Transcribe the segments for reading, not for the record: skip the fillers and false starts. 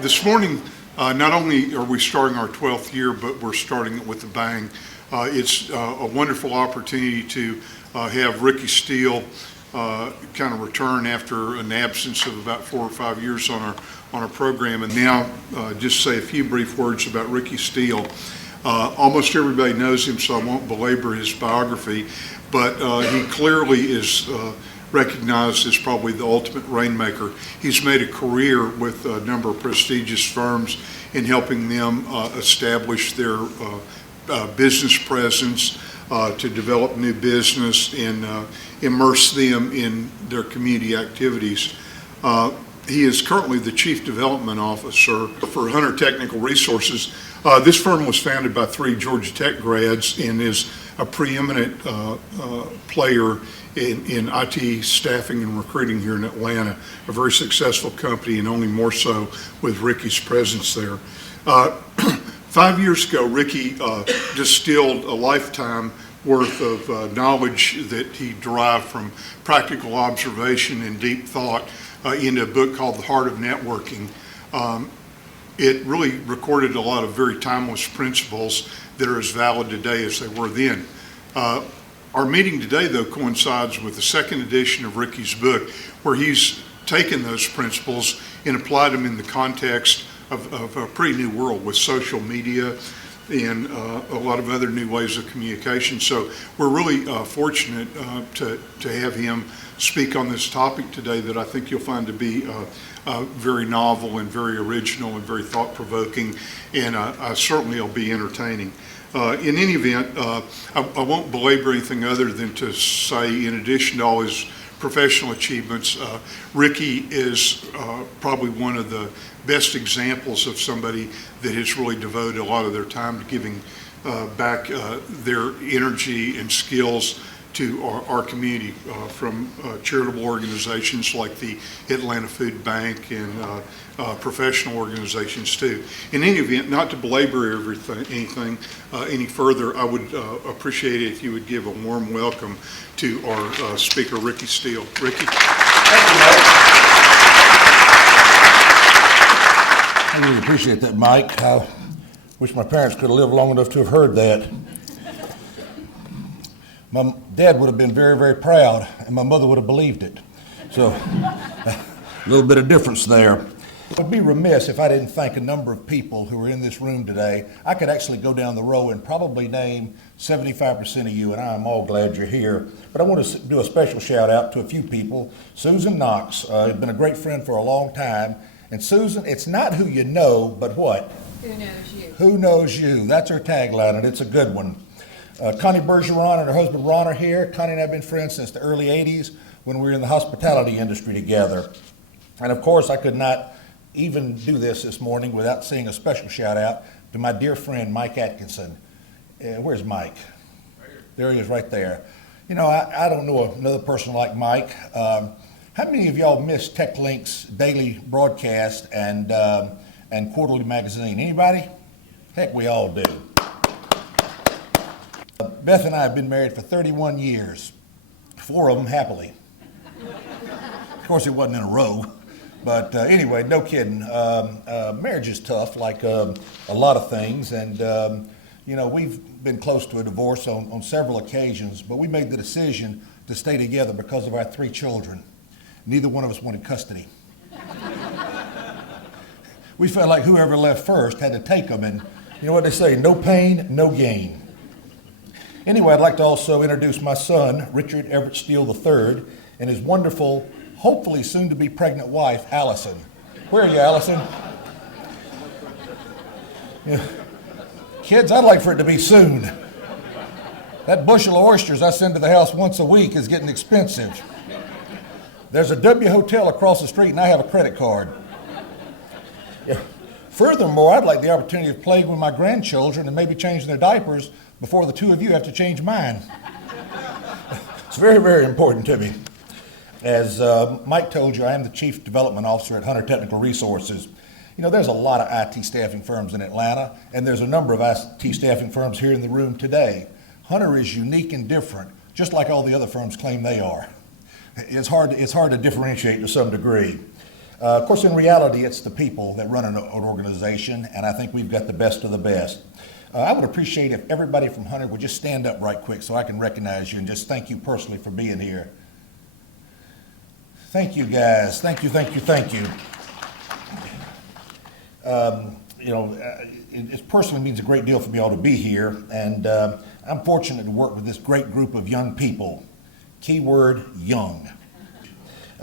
This morning, not only are we starting our 12th year, but we're starting it with a bang. It's a wonderful opportunity to have Ricky Steele kind of return after an absence of about 4 or 5 years on our program. And now just say a few brief words about Ricky Steele. Almost everybody knows him, so I won't belabor his biography, but he clearly is recognized as probably the ultimate rainmaker. He's made a career with a number of prestigious firms in helping them establish their business presence, to develop new business and immerse them in their community activities. He is currently the Chief Development Officer for Hunter Technical Resources. This firm was founded by 3 Georgia Tech grads and is a preeminent player in IT staffing and recruiting here in Atlanta, a very successful company, and only more so with Ricky's presence there. 5 years ago, Ricky distilled a lifetime worth of knowledge that he derived from practical observation and deep thought in a book called The Heart of Networking. It really recorded a lot of very timeless principles that are as valid today as they were then. Our meeting today, though, coincides with the second edition of Ricky's book, where he's taken those principles and applied them in the context of a pretty new world with social media and a lot of other new ways of communication. So we're really fortunate to have him speak on this topic today that I think you'll find to be very novel and very original and very thought-provoking, and certainly will be entertaining. In any event, I won't belabor anything other than to say, in addition to all his professional achievements, Ricky is probably one of the best examples of somebody that has really devoted a lot of their time to giving back their energy and skills to our community, from charitable organizations like the Atlanta Food Bank and professional organizations too. In any event, not to belabor anything any further, I would appreciate it if you would give a warm welcome to our speaker, Ricky Steele. Ricky. Thank you, Mike. I really appreciate that, Mike. I wish my parents could have lived long enough to have heard that. My dad would have been very, very proud, and my mother would have believed it. So, a little bit of difference there. I would be remiss if I didn't thank a number of people who are in this room today. I could actually go down the row and probably name 75% of you, and I'm all glad you're here. But I want to do a special shout out to a few people. Susan Knox has been a great friend for a long time. And Susan, it's not who you know, but what? Who knows you? Who knows you? That's her tagline, and it's a good one. Connie Bergeron and her husband Ron are here. Connie and I have been friends since the early 80s when we were in the hospitality industry together. And of course, I could not even do this morning without saying a special shout out to my dear friend Mike Atkinson. Where's Mike? Right here. There he is right there. You know, I don't know another person like Mike. How many of y'all miss TechLink's daily broadcast and quarterly magazine? Anybody? Heck, we all do. Beth and I have been married for 31 years, 4 of them happily. Of course, it wasn't in a row, but anyway, no kidding. Marriage is tough, like a lot of things, and you know, we've been close to a divorce on several occasions, but we made the decision to stay together because of our 3 children. Neither one of us wanted custody. We felt like whoever left first had to take them, and you know what they say, no pain, no gain. Anyway, I'd like to also introduce my son, Richard Everett Steele III, and his wonderful, hopefully soon-to-be pregnant wife, Allison. Where are you, Allison? Yeah. Kids, I'd like for it to be soon. That bushel of oysters I send to the house once a week is getting expensive. There's a W Hotel across the street, and I have a credit card. Yeah. Furthermore, I'd like the opportunity of playing with my grandchildren and maybe changing their diapers before the 2 of you have to change mine. It's very, very important to me. As Mike told you, I am the Chief Development Officer at Hunter Technical Resources. You know, there's a lot of IT staffing firms in Atlanta, and there's a number of IT staffing firms here in the room today. Hunter is unique and different, just like all the other firms claim they are. It's hard to differentiate to some degree. Of course, in reality, it's the people that run an organization, and I think we've got the best of the best. I would appreciate if everybody from Hunter would just stand up right quick so I can recognize you and just thank you personally for being here. Thank you, guys. Thank you, thank you, thank you. It personally means a great deal for me all to be here, and I'm fortunate to work with this great group of young people. Keyword, young.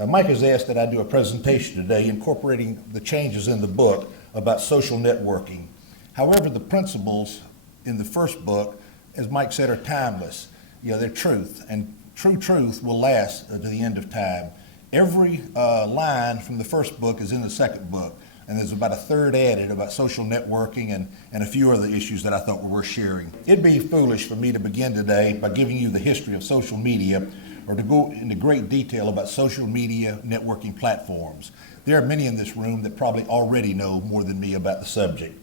Mike has asked that I do a presentation today incorporating the changes in the book about social networking. However, the principles in the first book, as Mike said, are timeless. They're truth, and true truth will last to the end of time. Every line from the first book is in the second book, and there's about a third added about social networking and a few other issues that I thought were worth sharing. It'd be foolish for me to begin today by giving you the history of social media or to go into great detail about social media networking platforms. There are many in this room that probably already know more than me about the subject.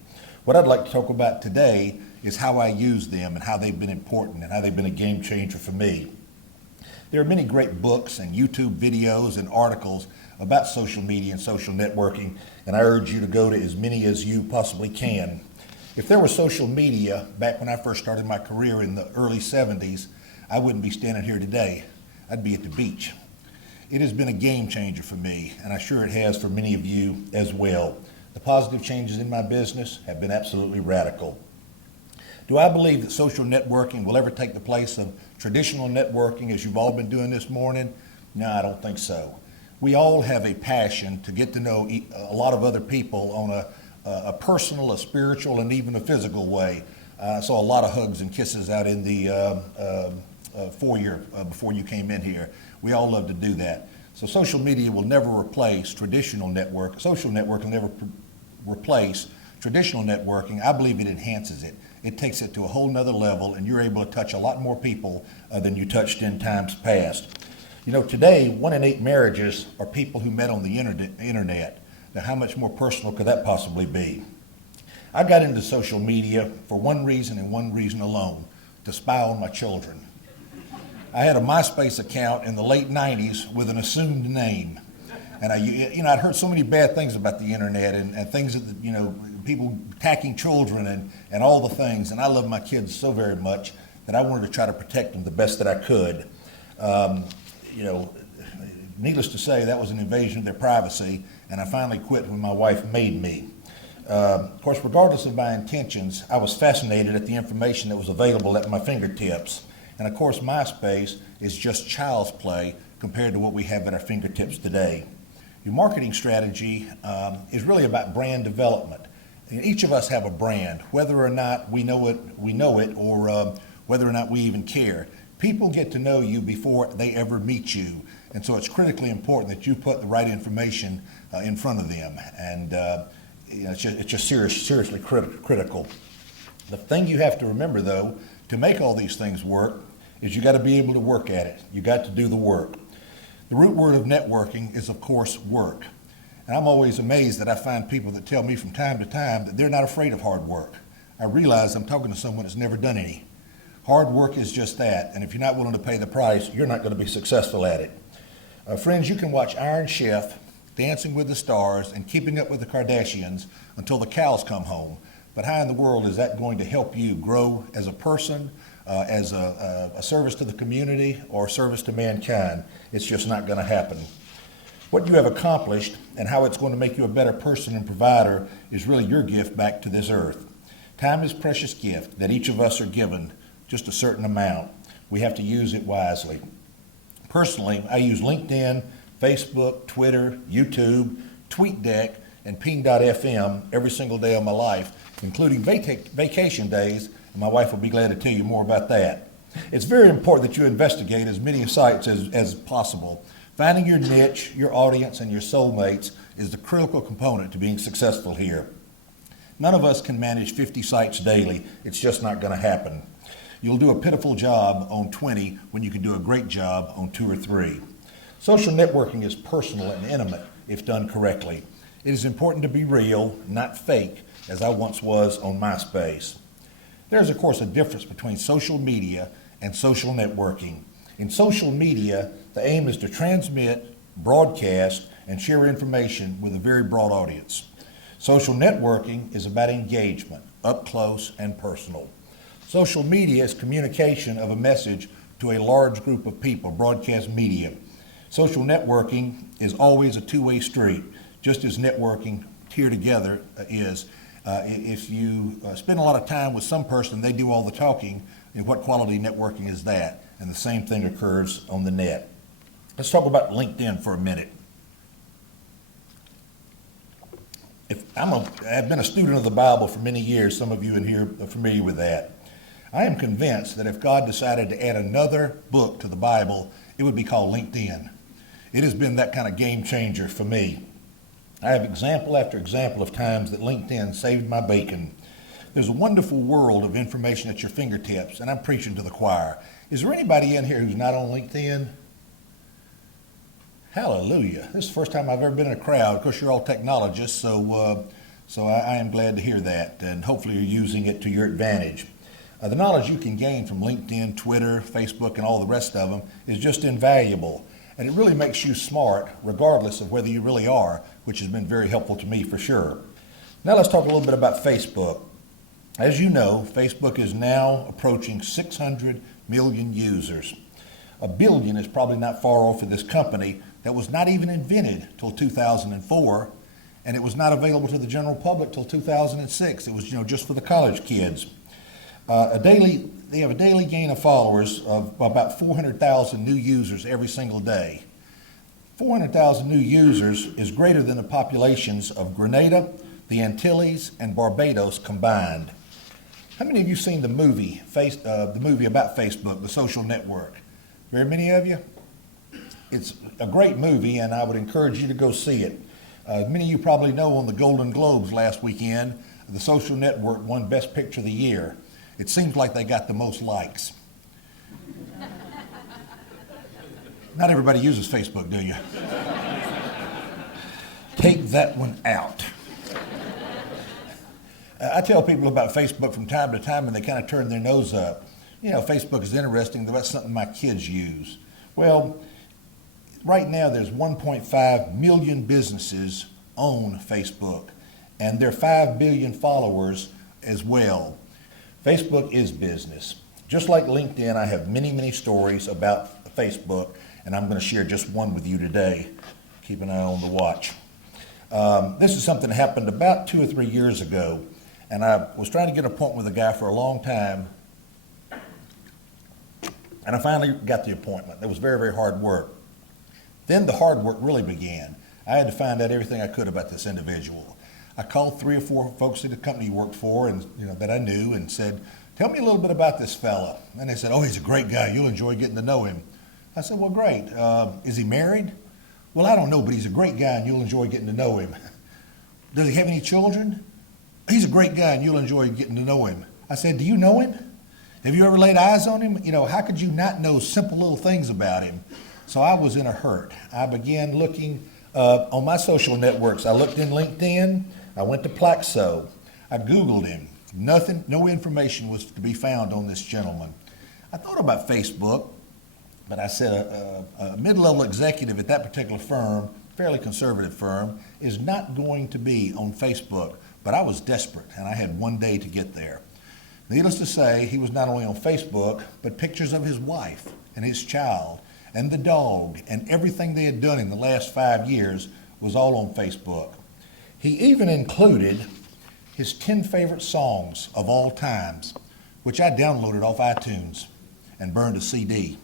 What I'd like to talk about today is how I use them and how they've been important and how they've been a game changer for me. There are many great books and YouTube videos and articles about social media and social networking, and I urge you to go to as many as you possibly can. If there was social media back when I first started my career in the early 70s, I wouldn't be standing here today. I'd be at the beach. It has been a game changer for me, and I'm sure it has for many of you as well. The positive changes in my business have been absolutely radical. Do I believe that social networking will ever take the place of traditional networking as you've all been doing this morning? No, I don't think so. We all have a passion to get to know a lot of other people on a personal, a spiritual, and even a physical way. I saw a lot of hugs and kisses out in the foyer before you came in here. We all love to do that. So social media will never replace traditional network. Social network will never replace traditional networking. I believe it enhances it. It takes it to a whole nother level, and you're able to touch a lot more people than you touched in times past. Today, 1 in 8 marriages are people who met on the internet. Now, how much more personal could that possibly be? I got into social media for one reason and one reason alone, to spy on my children. I had a MySpace account in the late 90s with an assumed name. And I'd heard so many bad things about the internet and things that, people attacking children and all the things. And I love my kids so very much that I wanted to try to protect them the best that I could. Needless to say, that was an invasion of their privacy, and I finally quit when my wife made me. Of course, regardless of my intentions, I was fascinated at the information that was available at my fingertips. And of course, MySpace is just child's play compared to what we have at our fingertips today. Your marketing strategy is really about brand development. And each of us have a brand, whether or not we know it, or whether or not we even care. People get to know you before they ever meet you. And so it's critically important that you put the right information in front of them. And it's just seriously critical. The thing you have to remember, though, to make all these things work is you got to be able to work at it. You got to do the work. The root word of networking is, of course, work. And I'm always amazed that I find people that tell me from time to time that they're not afraid of hard work. I realize I'm talking to someone that's never done any. Hard work is just that, and if you're not willing to pay the price, you're not going to be successful at it. Friends, you can watch Iron Chef, Dancing with the Stars, and Keeping Up with the Kardashians until the cows come home. But how in the world is that going to help you grow as a person, as a service to the community, or service to mankind? It's just not going to happen. What you have accomplished and how it's going to make you a better person and provider is really your gift back to this earth. Time is a precious gift that each of us are given, just a certain amount. We have to use it wisely. Personally, I use LinkedIn, Facebook, Twitter, YouTube, TweetDeck, and Ping.fm every single day of my life, including vacation days, and my wife will be glad to tell you more about that. It's very important that you investigate as many sites as possible. Finding your niche, your audience, and your soulmates is the critical component to being successful here. None of us can manage 50 sites daily. It's just not going to happen. You'll do a pitiful job on 20 when you can do a great job on 2 or 3. Social networking is personal and intimate if done correctly. It is important to be real, not fake, as I once was on MySpace. There's, of course, a difference between social media and social networking. In social media, the aim is to transmit, broadcast, and share information with a very broad audience. Social networking is about engagement, up close and personal. Social media is communication of a message to a large group of people, broadcast media. Social networking is always a two-way street, just as networking here together is. If you spend a lot of time with some person, they do all the talking, and what quality networking is that? And the same thing occurs on the net. Let's talk about LinkedIn for a minute. I've been a student of the Bible for many years. Some of you in here are familiar with that. I am convinced that if God decided to add another book to the Bible, it would be called LinkedIn. It has been that kind of game changer for me. I have example after example of times that LinkedIn saved my bacon. There's a wonderful world of information at your fingertips, and I'm preaching to the choir. Is there anybody in here who's not on LinkedIn? Hallelujah. This is the first time I've ever been in a crowd. Of course, you're all technologists, so I am glad to hear that, and hopefully you're using it to your advantage. The knowledge you can gain from LinkedIn, Twitter, Facebook, and all the rest of them is just invaluable, and it really makes you smart regardless of whether you really are, which has been very helpful to me for sure. Now let's talk a little bit about Facebook. As you know, Facebook is now approaching 600 million users. 1 billion is probably not far off for this company that was not even invented till 2004, and it was not available to the general public till 2006. It was, just for the college kids. They have a daily gain of followers of about 400,000 new users every single day. 400,000 new users is greater than the populations of Grenada, the Antilles, and Barbados combined. How many of you seen the movie about Facebook, The Social Network? Very many of you? It's a great movie, and I would encourage you to go see it. Many of you probably know on the Golden Globes last weekend, The Social Network won Best Picture of the Year. It seems like they got the most likes. Not everybody uses Facebook, do you? Take that one out. I tell people about Facebook from time to time, and they kind of turn their nose up. Facebook is interesting. That's something my kids use. Well, right now there's 1.5 million businesses own Facebook, and there are 5 billion followers as well. Facebook is business. Just like LinkedIn, I have many, many stories about Facebook, and I'm going to share just one with you today. Keep an eye on the watch. This is something that happened about 2 or 3 years ago, and I was trying to get an appointment with a guy for a long time, and I finally got the appointment. It was very, very hard work. Then the hard work really began. I had to find out everything I could about this individual. I called 3 or 4 folks at the company he worked for, and that I knew, and said, "Tell me a little bit about this fella." And they said, "Oh, he's a great guy. You'll enjoy getting to know him." I said, "Well, great. Is he married?" "Well, I don't know, but he's a great guy, and you'll enjoy getting to know him." "Does he have any children?" "He's a great guy, and you'll enjoy getting to know him." I said, "Do you know him? Have you ever laid eyes on him? How could you not know simple little things about him?" So I was in a hurt. I began looking on my social networks. I looked in LinkedIn. I went to Plaxo. I Googled him. Nothing, no information was to be found on this gentleman. I thought about Facebook, but I said a mid-level executive at that particular firm, fairly conservative firm, is not going to be on Facebook. But I was desperate, and I had one day to get there. Needless to say, he was not only on Facebook, but pictures of his wife and his child and the dog and everything they had done in the last 5 years was all on Facebook. He even included his 10 favorite songs of all times, which I downloaded off iTunes and burned a CD.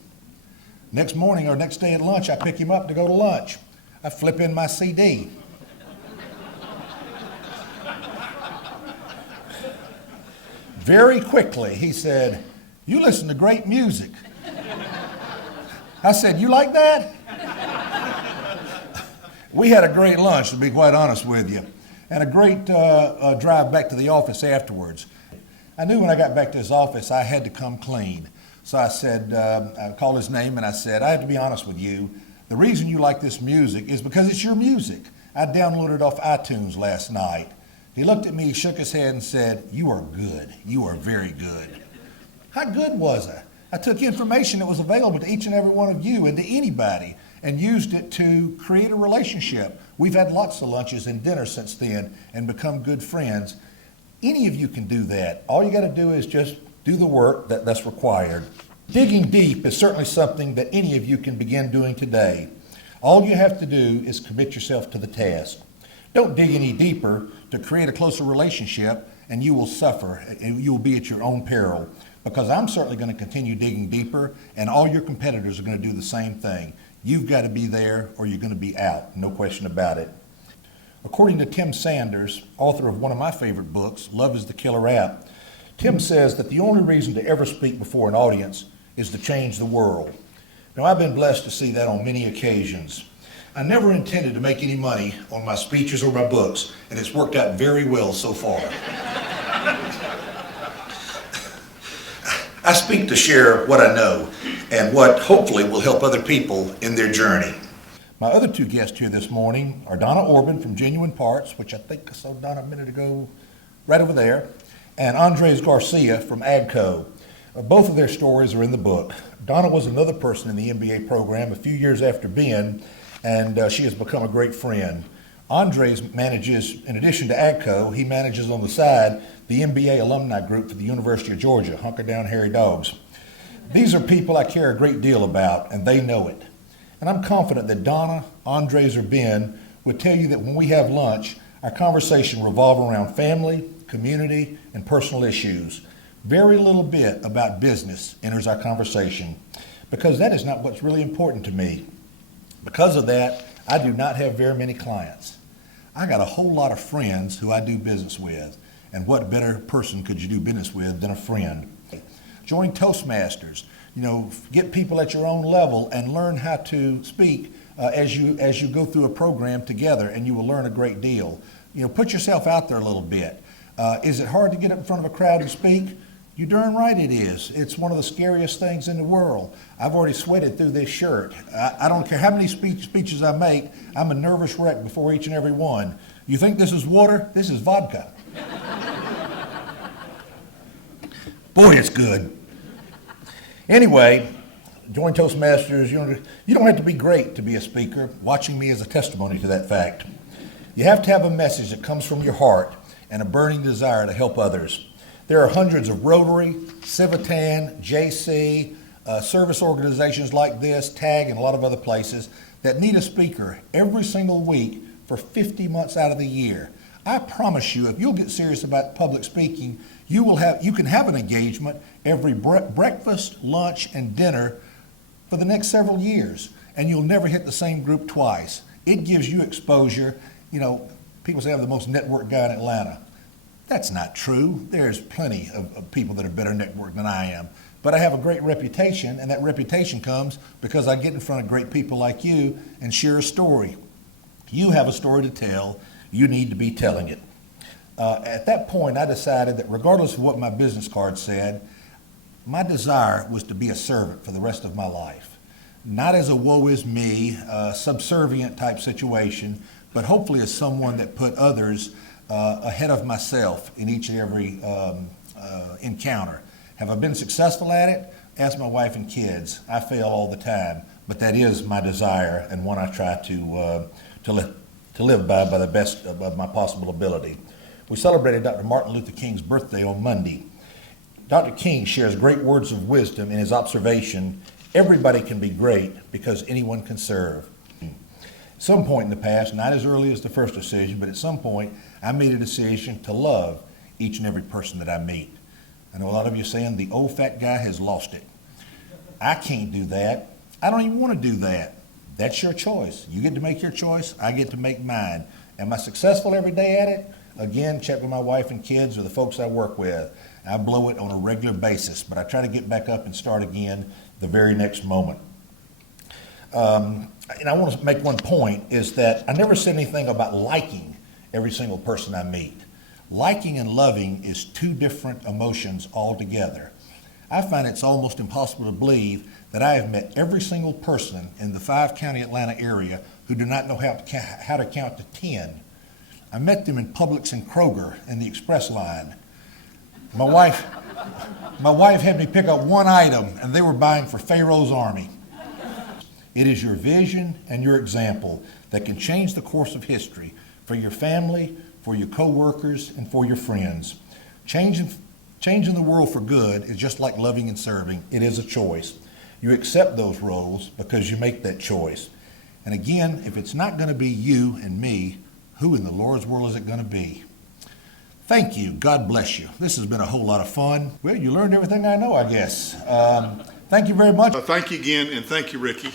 Next morning or next day at lunch, I pick him up to go to lunch. I flip in my CD. Very quickly, he said, "You listen to great music." I said, "You like that?" We had a great lunch, to be quite honest with you, and a great drive back to the office afterwards. I knew when I got back to his office I had to come clean. So I said, I called his name and I said, "I have to be honest with you. The reason you like this music is because it's your music. I downloaded it off iTunes last night." He looked at me, shook his head and said, "You are good. You are very good." How good was I? I took information that was available to each and every one of you and to anybody. and used it to create a relationship. We've had lots of lunches and dinners since then and become good friends. Any of you can do that. All you got to do is just do the work that's required. Digging deep is certainly something that any of you can begin doing today. All you have to do is commit yourself to the task. Don't dig any deeper to create a closer relationship, and you will suffer, and you will be at your own peril, because I'm certainly going to continue digging deeper, and all your competitors are going to do the same thing. You've got to be there or you're going to be out, no question about it. According to Tim Sanders, author of one of my favorite books, Love is the Killer App, Tim says that the only reason to ever speak before an audience is to change the world. Now, I've been blessed to see that on many occasions. I never intended to make any money on my speeches or my books, and it's worked out very well so far. I speak to share what I know and what hopefully will help other people in their journey. My other two guests here this morning are Donna Orban from Genuine Parts, which I think I saw Donna a minute ago right over there, and Andres Garcia from AGCO. Both of their stories are in the book. Donna was another person in the MBA program a few years after Ben, and she has become a great friend. Andres manages, in addition to AGCO, he manages on the side the MBA alumni group for the University of Georgia, Hunker Down Hairy Dogs. These are people I care a great deal about, and they know it. And I'm confident that Donna, Andres, or Ben would tell you that when we have lunch, our conversation revolves around family, community, and personal issues. Very little bit about business enters our conversation, because that is not what's really important to me. Because of that, I do not have very many clients. I got a whole lot of friends who I do business with, and what better person could you do business with than a friend? Join Toastmasters. Get people at your own level and learn how to speak as you go through a program together, and you will learn a great deal. Put yourself out there a little bit. Is it hard to get up in front of a crowd and speak? You darn right it is. It's one of the scariest things in the world. I've already sweated through this shirt. I don't care how many speeches I make, I'm a nervous wreck before each and every one. You think this is water? This is vodka. Boy, it's good. Anyway, join Toastmasters. You don't have to be great to be a speaker. Watching me is a testimony to that fact. You have to have a message that comes from your heart and a burning desire to help others. There are hundreds of Rotary, Civitan, JC, service organizations like this, TAG, and a lot of other places that need a speaker every single week for 50 months out of the year. I promise you, if you'll get serious about public speaking, you can have an engagement every breakfast, lunch, and dinner for the next several years, and you'll never hit the same group twice. It gives you exposure. People say I'm the most networked guy in Atlanta. That's not true. There's plenty of people that are better networked than I am. But I have a great reputation, and that reputation comes because I get in front of great people like you and share a story. You have a story to tell. You need to be telling it. At that point, I decided that regardless of what my business card said, my desire was to be a servant for the rest of my life. Not as a woe is me, subservient type situation, but hopefully as someone that put others ahead of myself in each and every encounter. Have I been successful at it? Ask my wife and kids. I fail all the time, but that is my desire and one I try to live by the best of my possible ability. We celebrated Dr. Martin Luther King's birthday on Monday. Dr. King shares great words of wisdom in his observation, everybody can be great because anyone can serve. At some point in the past, not as early as the first decision, but at some point, I made a decision to love each and every person that I meet. I know a lot of you saying the old fat guy has lost it. I can't do that. I don't even want to do that. That's your choice. You get to make your choice. I get to make mine. Am I successful every day at it? Again, check with my wife and kids or the folks I work with. I blow it on a regular basis, but I try to get back up and start again the very next moment. And I want to make one point, is that I never said anything about liking every single person I meet. Liking and loving is two different emotions altogether. I find it's almost impossible to believe that I have met every single person in the 5-county Atlanta area who do not know how to count to 10. I met them in Publix and Kroger in the express line. My wife had me pick up one item, and they were buying for Pharaoh's army. It is your vision and your example that can change the course of history for your family, for your coworkers, and for your friends. Changing the world for good is just like loving and serving. It is a choice. You accept those roles because you make that choice. And again, if it's not going to be you and me, who in the Lord's world is it going to be? Thank you. God bless you. This has been a whole lot of fun. Well, you learned everything I know, I guess. Thank you very much. Thank you again, and thank you, Ricky.